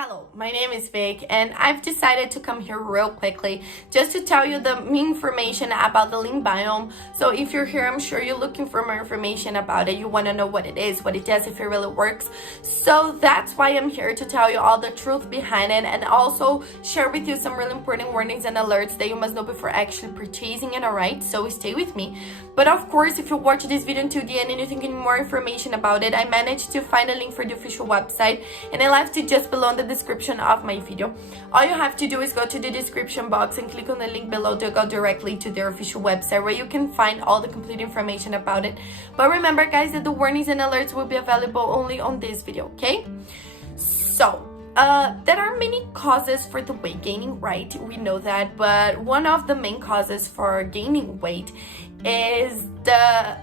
Hello, my name is Vic and I've decided to come here real quickly just to tell you the information about the LeanBiome. So if you're here, I'm sure you're looking for more information about it. You want to know what it is, what it does, if it really works. So that's why I'm here to tell you all the truth behind it and also share with you some really important warnings and alerts that you must know before actually purchasing it, alright? So stay with me. But of course, if you watch this video until the end and you think you need more information about it, I managed to find a link for the official website and I left it just below in the description of my video. All you have to do is go to the description box and click on the link below to go directly to their official website where you can find all the complete information about it. But remember guys that the warnings and alerts will be available only on this video, okay? So there are many causes for the weight gaining, right? We know that, but one of the main causes for gaining weight is the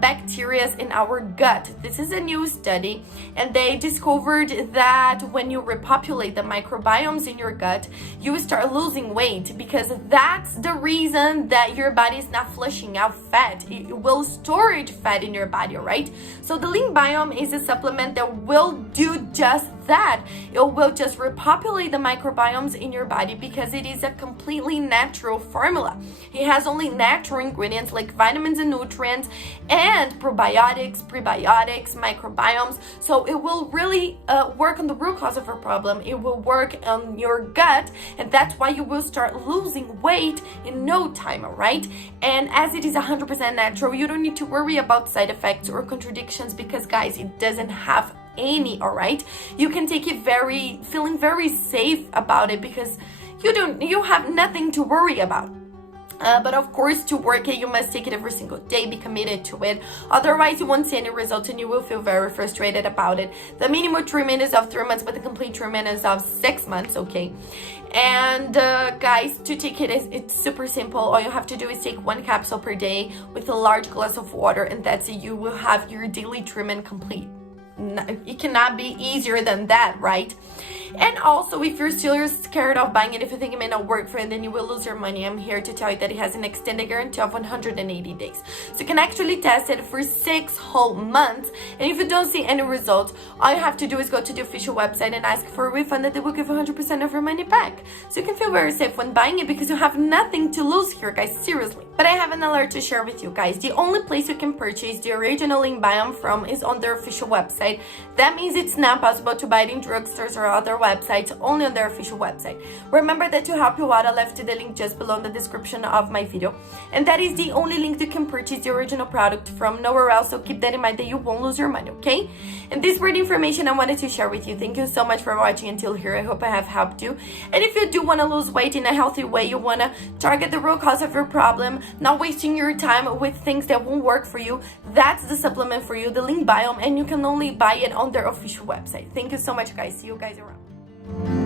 bacteria in our gut. This is a new study and they discovered that when you repopulate the microbiomes in your gut, you start losing weight because that's the reason that your body is not flushing out fat. It will storage fat in your body, right? So the LeanBiome is a supplement that will do just that. It will just repopulate the microbiomes in your body because it is a completely natural formula. It has only natural ingredients like vitamins and nutrients and probiotics, prebiotics, microbiomes. So it will really work on the root cause of your problem. It will work on your gut, and that's why you will start losing weight in no time, alright? And as it is 100% natural, you don't need to worry about side effects or contradictions because guys, it doesn't have any, alright? You can take it feeling very safe about it because you have nothing to worry about. But of course, to work it, you must take it every single day, be committed to it. Otherwise, you won't see any results and you will feel very frustrated about it. The minimum treatment is of 3 months, but the complete treatment is of 6 months, okay? And guys, to take it, it's super simple. All you have to do is take 1 capsule per day with a large glass of water, and that's it. You will have your daily treatment complete. It cannot be easier than that, right? And also, if you're still scared of buying it, if you think it may not work for you, then you will lose your money. I'm here to tell you that it has an extended guarantee of 180 days. So you can actually test it for 6 whole months. And if you don't see any results, all you have to do is go to the official website and ask for a refund, that they will give 100% of your money back. So you can feel very safe when buying it because you have nothing to lose here, guys, seriously. But I have an alert to share with you guys. The only place you can purchase the original LeanBiome from is on their official website. That means it's not possible to buy it in drugstores or other websites, only on their official website. Remember that to help you out, I left the link just below in the description of my video. And that is the only link you can purchase the original product from, nowhere else, so keep that in mind that you won't lose your money, okay? And this great information I wanted to share with you. Thank you so much for watching until here. I hope I have helped you. And if you do want to lose weight in a healthy way, you want to target the root cause of your problem, not wasting your time with things that won't work for you, that's the supplement for you, the LeanBiome, and you can only buy it on their official website. Thank you so much, guys. See you guys around.